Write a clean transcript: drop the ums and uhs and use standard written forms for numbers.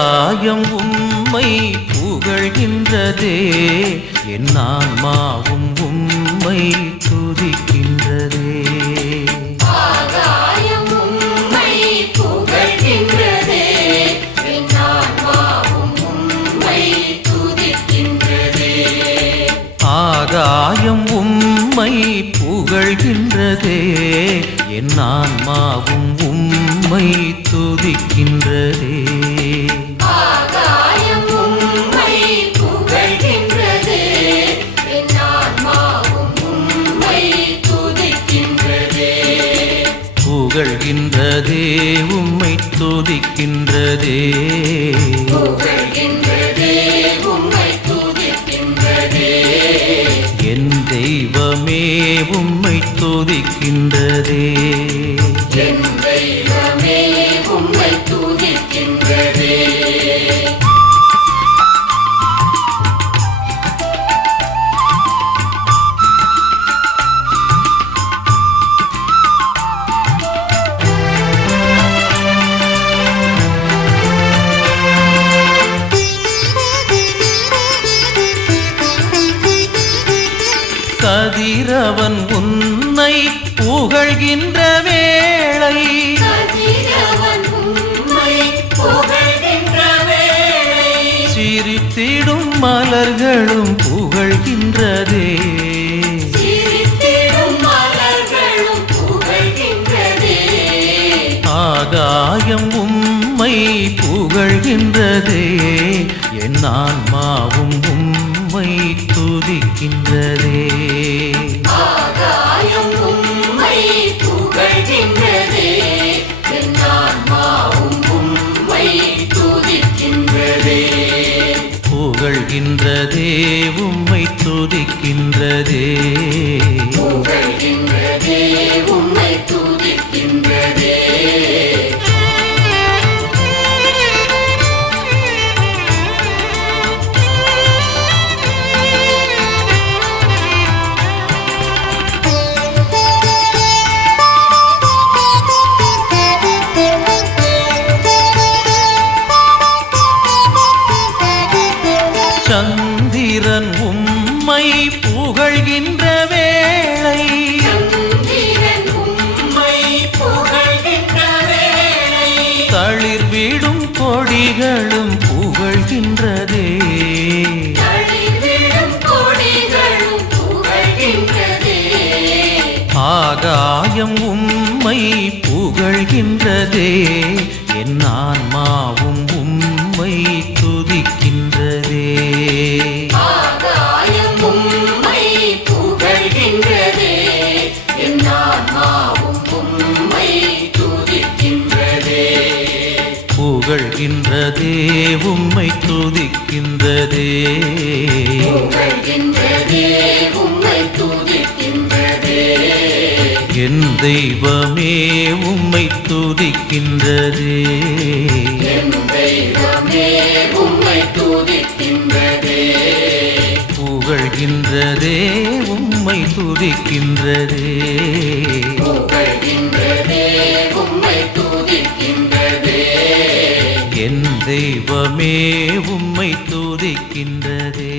ஆகாயம் உம்மை புகழ்கின்றதே, என் ஆன்மாவும் உம்மை துதிக்கின்றதே. ஆகாயம் உம்மை புகழ்கின்றதே, என் ஆன்மாவும் உம்மை துதிக்கின்றதே. ஆகாயம் உம்மை புகழ்கின்றதே, என் ஆன்மாவும் உம்மை துதிக்கின்றதே. ஆகாயம் உம்மை புகழ்கின்றதே, என் ஆன்மாவும் உம்மை துதிக்கின்றதே. புகழ்கின்றதே உம்மை துதிக்கின்றதே. புகழ்கின்றதே உம்மை துதிக்கின்றதே. என் தெய்வமே உம்மை துதிக்கின்றதே. என் தெய்வமே உம்மை துதிக்கின்றதே. கதிரவன் உன்னை புகழ்கின்ற வேளை, கதிரவன் உம்மை புகழ்கின்ற வேளை, சிரித்திடும் மலர்களும் புகழ்கின்றதே. சிரித்திடும் மலர்களும் புகழ்கின்றதே. ஆகாயம் உம்மை புகழ்கின்றதே, என் ஆன்மாவும் உம்மை துதிக்கின்றதே. ஆகாயம் உம்மை புகழ்கின்றதே, என் ஆன்மாவும் உம்மை துதிக்கின்றதே. புகழ்கின்றதே உம்மை துதிக்கின்றதே. புகழ்கின்றதே உம்மை துதிக்கின்றதே. சந்திரன் உம்மை புகழ்கின்ற வேளை, சந்திரன் உம்மை புகழ்கின்ற வேளை, தளிர்விடும் கொடிகளும் புகழ்கின்றதே. தளிர்விடும் கொடிகளும் புகழ்கின்றதே. ஆகாயம் உம்மை புகழ்கின்றதே, என் ஆன்மாவும் உம்மை துதிக்கின்றதே. ஆகாயம் உம்மை புகழ்கின்றதே, என் ஆன்மாவும் உம்மை துதிக்கின்றதே. புகழ்கின்றதே உம்மை துதிக்கின்றதே. புகழ்கின்றதே உம்மை துதிக்கின்றதே. என் தெய்வமே உம்மை துதிக்கின்றதே. என் தெய்வமே உம்மை துதிக்கின்றதே. புகழ்கின்றதே உம்மை துதிக்கின்றதே. புகழ்கின்றதே உம்மை துதிக்கின்றதே. என் தெய்வமே உம்மை துதிக்கின்றதே.